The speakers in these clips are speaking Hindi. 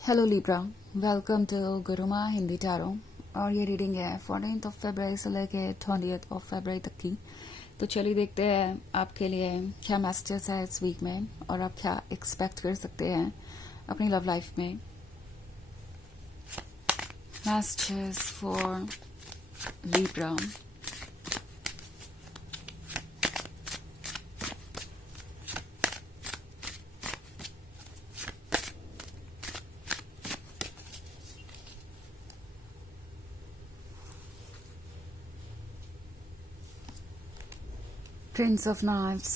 Hello Libra, welcome to Guruma Hindi tarot. और ये रीडिंग है 14 फरवरी से लेके 20 फरवरी तक की। तो चलिए देखते हैं आपके लिए क्या मैसेजेस है इस वीक में और आप क्या एक्सपेक्ट कर सकते हैं अपनी लव लाइफ में। Messages for Libra. Prince of Knives,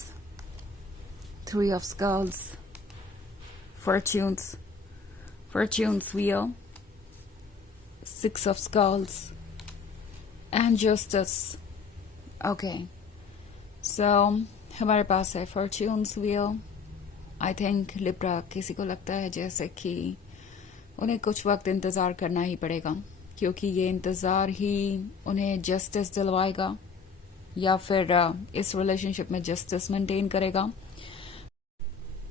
Three of Skulls, Fortune's Wheel, Six of Skulls, and Justice. Okay, so हमारे पास है Fortune's Wheel. I think Libra किसी को लगता है जैसे कि उन्हें कुछ वक्त इंतज़ार करना ही पड़ेगा, क्योंकि ये इंतज़ार ही उन्हें जस्टिस दिलवाएगा या फिर इस रिलेशनशिप में जस्टिस मेंटेन करेगा।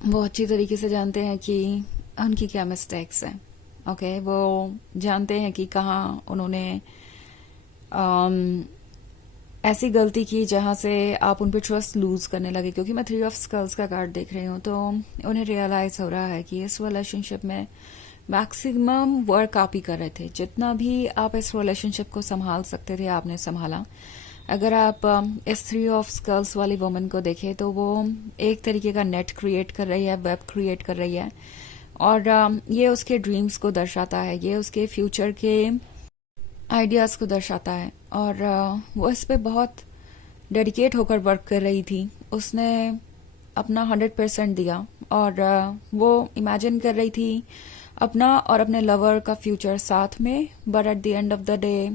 वो अच्छी तरीके से जानते हैं कि उनकी क्या मिस्टेक्स हैं। ओके, वो जानते हैं कि कहाँ उन्होंने ऐसी गलती की जहाँ से आप उन पर ट्रस्ट लूज करने लगे। क्योंकि मैं 3 ऑफ स्कल्स का कार्ड देख रही हूँ, तो उन्हें रियलाइज हो रहा है कि इस रिलेशनशिप में मैक्सिमम वर्क आप ही कर रहे थे। जितना भी आप इस रिलेशनशिप को संभाल सकते थे आपने संभाला। अगर आप इस 3 ऑफ स्कल्स वाली वुमन को देखें तो वो एक तरीके का नेट क्रिएट कर रही है, वेब क्रिएट कर रही है, और ये उसके ड्रीम्स को दर्शाता है, ये उसके फ्यूचर के आइडियाज़ को दर्शाता है। और वो इस पे बहुत डेडिकेट होकर वर्क कर रही थी। उसने अपना 100% दिया और वो इमेजिन कर रही थी अपना और अपने लवर का फ्यूचर साथ में। But at the end of the day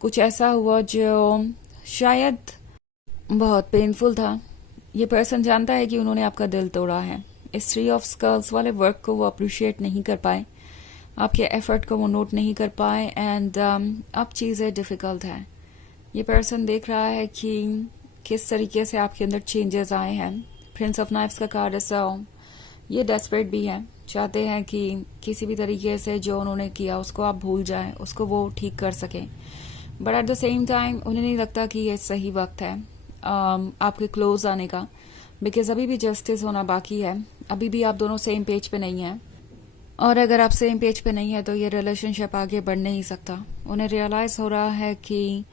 कुछ ऐसा हुआ जो शायद बहुत पेनफुल था। ये पर्सन जानता है कि उन्होंने आपका दिल तोड़ा है। इस 3 ऑफ स्कल्स वाले वर्क को वो अप्रिशिएट नहीं कर पाए, आपके एफर्ट को वो नोट नहीं कर पाए, एंड अब चीज़ें डिफ़िकल्ट हैं। ये पर्सन देख रहा है कि किस तरीके से आपके अंदर चेंजेस आए हैं। प्रिंस ऑफ नाइफ्स का कार्ड है, ये डेस्परेट भी है, चाहते हैं कि किसी भी तरीके से जो उन्होंने किया उसको आप भूल जाएं, उसको वो ठीक कर सकें। But at the same time उन्हें नहीं लगता कि ये सही वक्त है आपके क्लोज आने का, बिकॉज अभी भी जस्टिस होना बाकी है। अभी भी आप दोनों सेम पेज पे नहीं हैं, और अगर आप सेम पेज पे नहीं है तो ये रिलेशनशिप आगे बढ़ नहीं सकता। उन्हें रियलाइज हो रहा है कि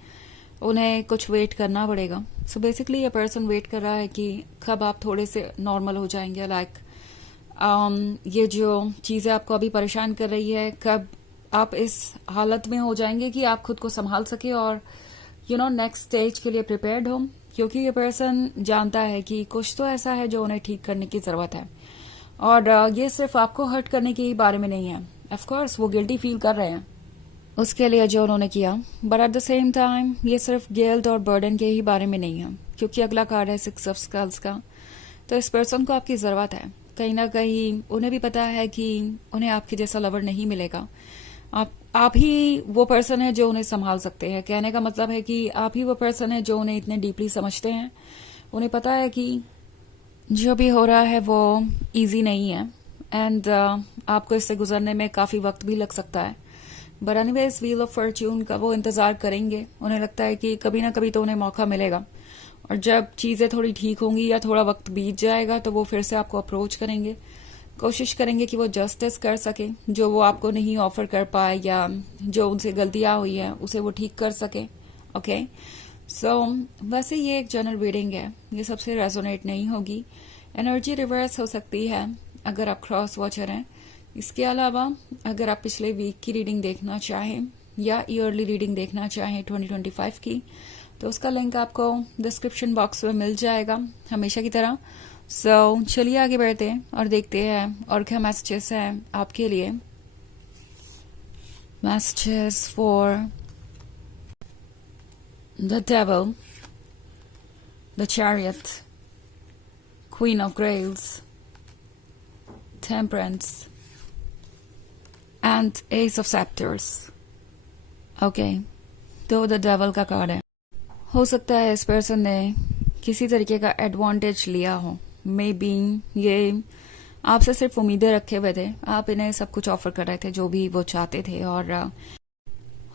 उन्हें कुछ वेट करना पड़ेगा। सो बेसिकली ये पर्सन वेट कर रहा है कि कब आप थोड़े से नॉर्मल हो जाएंगे। ये जो चीज़ें आपको अभी परेशान कर रही है, कब आप इस हालत में हो जाएंगे कि आप खुद को संभाल सके और नेक्स्ट स्टेज के लिए प्रिपेयर्ड हो। क्योंकि ये पर्सन जानता है कि कुछ तो ऐसा है जो उन्हें ठीक करने की जरूरत है, और ये सिर्फ आपको हर्ट करने के बारे में नहीं है। ऑफ कोर्स वो गिल्टी फील कर रहे हैं उसके लिए जो उन्होंने किया, but at the same time ये सिर्फ गिल्ट और बर्डन के ही बारे में नहीं है। क्योंकि अगला कार्ड है 6 ऑफ स्कल्स का। तो इस पर्सन को आपकी जरूरत है। कहीं ना कहीं उन्हें भी पता है कि उन्हें आपके जैसा लवर नहीं मिलेगा। आप ही वो पर्सन है जो उन्हें संभाल सकते हैं। कहने का मतलब है कि आप ही वो पर्सन है जो उन्हें इतने डीपली समझते हैं। उन्हें पता है कि जो भी हो रहा है वो इजी नहीं है, एंड आपको इससे गुजरने में काफ़ी वक्त भी लग सकता है। But anyways wheel of Fortune का वो इंतज़ार करेंगे। उन्हें लगता है कि कभी ना कभी तो उन्हें मौका मिलेगा, और जब चीज़ें थोड़ी ठीक होंगी या थोड़ा वक्त बीत जाएगा तो वो फिर से आपको अप्रोच करेंगे, कोशिश करेंगे कि वो जस्टिस कर सके जो वो आपको नहीं ऑफर कर पाए, या जो उनसे गलतियां हुई हैं उसे वो ठीक कर सके। ओके, सो वैसे ये एक जनरल रीडिंग है, ये सबसे रेजोनेट नहीं होगी। एनर्जी रिवर्स हो सकती है अगर आप क्रॉस वॉचर हैं। इसके अलावा अगर आप पिछले वीक की रीडिंग देखना चाहें या ईयरली रीडिंग देखना चाहें 2025 की, तो उसका लिंक आपको डिस्क्रिप्शन बॉक्स में मिल जाएगा हमेशा की तरह। सो चलिए आगे बढ़ते हैं और देखते हैं और क्या मैसेजेस हैं आपके लिए। Messages for the devil, the chariot, queen of grails, temperance and ace of sceptres. Okay, तो द डेविल का कार्ड है। हो सकता है इस पर्सन ने किसी तरीके का एडवांटेज लिया हो। मे बी ये आपसे सिर्फ उम्मीदें रखे हुए थे, आप इन्हें सब कुछ ऑफर कर रहे थे जो भी वो चाहते थे। और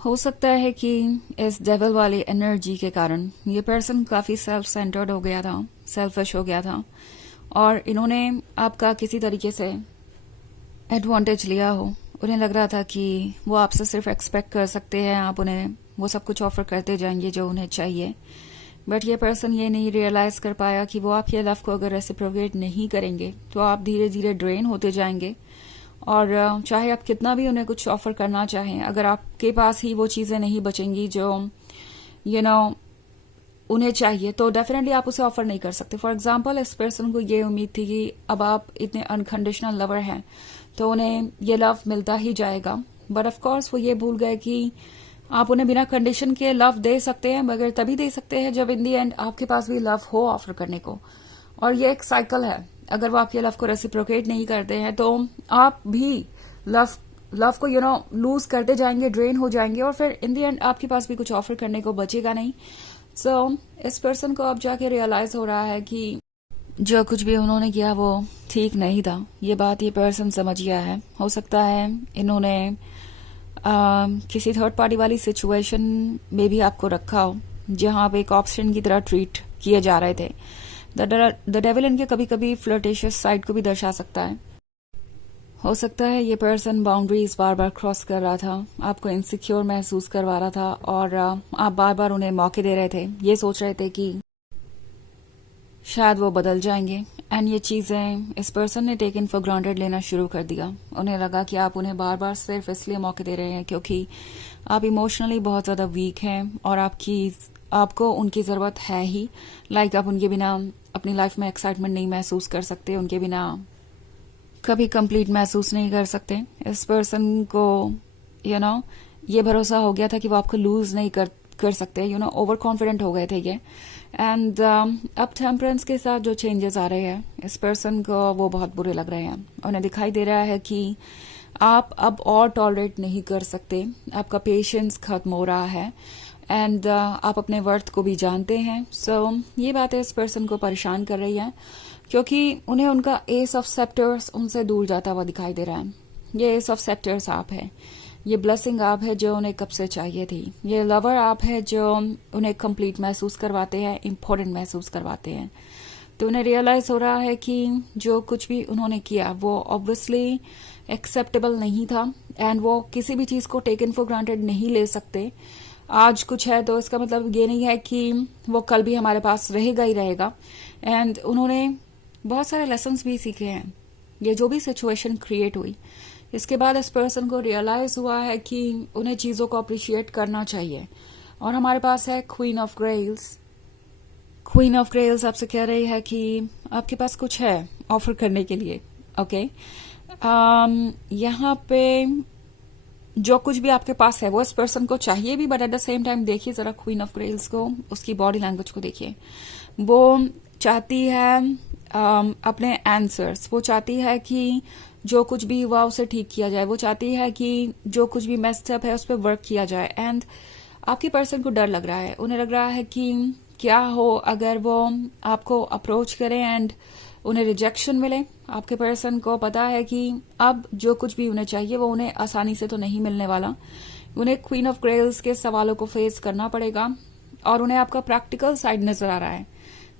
हो सकता है कि इस डेविल वाली एनर्जी के कारण ये पर्सन काफी सेल्फ सेंटर्ड हो गया था, सेल्फिश हो गया था, और इन्होंने आपका किसी तरीके से एडवांटेज लिया हो। उन्हें लग रहा था कि वो आपसे सिर्फ एक्सपेक्ट कर सकते हैं, आप उन्हें वो सब कुछ ऑफर करते जाएंगे जो उन्हें चाहिए। बट ये पर्सन ये नहीं रियलाइज कर पाया कि वो आपके लव को अगर रेसिप्रोकेट नहीं करेंगे तो आप धीरे धीरे ड्रेन होते जाएंगे। और चाहे आप कितना भी उन्हें कुछ ऑफर करना चाहें, अगर आपके पास ही वो चीजें नहीं बचेंगी जो उन्हें चाहिए, तो डेफिनेटली आप उसे ऑफर नहीं कर सकते। फॉर एग्जाम्पल, इस पर्सन को ये उम्मीद थी कि अब आप इतने अनकंडीशनल लवर हैं तो उन्हें ये लव मिलता ही जाएगा। बट ऑफ कोर्स वो ये भूल गए कि आप उन्हें बिना कंडीशन के लव दे सकते हैं, मगर तभी दे सकते हैं जब इन दी एंड आपके पास भी लव हो ऑफर करने को। और ये एक साइकिल है, अगर वो आपके लव को रेसिप्रोकेट नहीं करते हैं तो आप भी लव को लूज करते जाएंगे, ड्रेन हो जाएंगे, और फिर इन दी एंड आपके पास भी कुछ ऑफर करने को बचेगा नहीं। सो इस पर्सन को अब जाके रियलाइज हो रहा है कि जो कुछ भी उन्होंने किया वो ठीक नहीं था। ये बात ये पर्सन समझ गया है। हो सकता है इन्होंने किसी थर्ड पार्टी वाली सिचुएशन में भी आपको रखा हो जहां आप एक ऑप्शन की तरह ट्रीट किए जा रहे थे। द डेविल इनके कभी कभी फ्लर्टेशियस साइड को भी दर्शा सकता है। हो सकता है ये पर्सन बाउंड्रीज बार बार क्रॉस कर रहा था, आपको इनसिक्योर महसूस करवा रहा था, और आप बार बार उन्हें मौके दे रहे थे। ये सोच रहे थे कि शायद वो बदल जाएंगे, एंड ये चीजें इस पर्सन ने टेकन फॉर ग्रांटेड लेना शुरू कर दिया। उन्हें लगा कि आप उन्हें बार बार सिर्फ इसलिए मौके दे रहे हैं क्योंकि आप इमोशनली बहुत ज्यादा वीक हैं और आपको उनकी जरूरत है ही। लाइक आप उनके बिना अपनी लाइफ में एक्साइटमेंट नहीं महसूस कर सकते, उनके बिना कभी कंप्लीट महसूस नहीं कर सकते। इस पर्सन को ये भरोसा हो गया था कि वो आपको लूज नहीं कर सकते, ओवर कॉन्फिडेंट हो गए थे ये। एंड अब टेम्परेंस के साथ जो चेंजेस आ रहे हैं इस पर्सन को वो बहुत बुरे लग रहे हैं। उन्हें दिखाई दे रहा है कि आप अब और टॉलरेट नहीं कर सकते, आपका पेशेंस खत्म हो रहा है, एंड आप अपने वर्थ को भी जानते हैं। सो ये बातें इस पर्सन को परेशान कर रही हैं क्योंकि उन्हें उनका एस ऑफ सेप्टर्स उनसे दूर जाता हुआ दिखाई दे रहा है। ये एस ऑफ सेप्टर्स आप है, ये ब्लेसिंग आप है जो उन्हें कब से चाहिए थी, ये लवर आप है जो उन्हें कंप्लीट महसूस करवाते हैं, इम्पोर्टेंट महसूस करवाते हैं। तो उन्हें रियलाइज हो रहा है कि जो कुछ भी उन्होंने किया वो ऑब्वियसली एक्सेप्टेबल नहीं था, एंड वो किसी भी चीज को टेकन फॉर ग्रांटेड नहीं ले सकते। आज कुछ है तो इसका मतलब ये नहीं है कि वो कल भी हमारे पास रहेगा ही रहेगा। एंड उन्होंने बहुत सारे लेसन्स भी सीखे हैं। ये जो भी सिचुएशन क्रिएट हुई, इसके बाद इस पर्सन को रियलाइज हुआ है कि उन्हें चीजों को अप्रिशिएट करना चाहिए। और हमारे पास है क्वीन ऑफ ग्रेल्स। क्वीन ऑफ ग्रेल्स आपसे कह रही है कि आपके पास कुछ है ऑफर करने के लिए। ओके, यहाँ पे जो कुछ भी आपके पास है वो इस पर्सन को चाहिए भी, but at the same time देखिए जरा क्वीन ऑफ ग्रेल्स को, उसकी बॉडी लैंग्वेज को देखिए। वो चाहती है अपने आंसर्स, वो चाहती है कि जो कुछ भी हुआ उसे ठीक किया जाए, वो चाहती है कि जो कुछ भी मेस्ड अप है उस पर वर्क किया जाए। एंड आपके पर्सन को डर लग रहा है, उन्हें लग रहा है कि क्या हो अगर वो आपको अप्रोच करें एंड उन्हें रिजेक्शन मिले। आपके पर्सन को पता है कि अब जो कुछ भी उन्हें चाहिए वो उन्हें आसानी से तो नहीं मिलने वाला। उन्हें क्वीन ऑफ ग्रेल्स के सवालों को फेस करना पड़ेगा, और उन्हें आपका प्रैक्टिकल साइड नजर आ रहा है।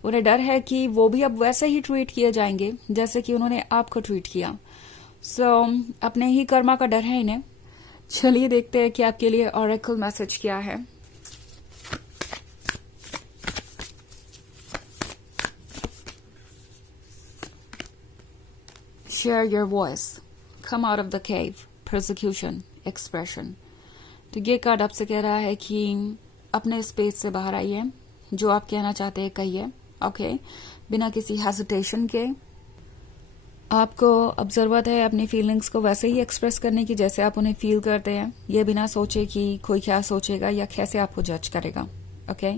उन्हें डर है कि वो भी अब वैसे ही ट्रीट किए जाएंगे जैसे कि उन्होंने आपको ट्रीट किया। सो अपने ही कर्मा का डर है इन्हें। चलिए देखते हैं कि आपके लिए ऑरेकल मैसेज क्या है। Share your voice, come out of the cave, prosecution, expression. तो ये कार्ड आपसे कह रहा है कि अपने स्पेस से बाहर आइए, जो आप कहना चाहते हैं कहिए। ओके, बिना किसी हेजिटेशन के। आपको अब जरूरत है अपनी फीलिंग्स को वैसे ही एक्सप्रेस करने की जैसे आप उन्हें फील करते हैं, ये बिना सोचे कि कोई क्या सोचेगा या कैसे आपको जज करेगा। ओके,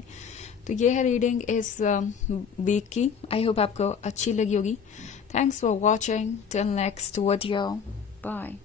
तो ये है रीडिंग इस वीक की। आई होप आपको अच्छी लगी होगी। Thanks for watching. Till next video, bye.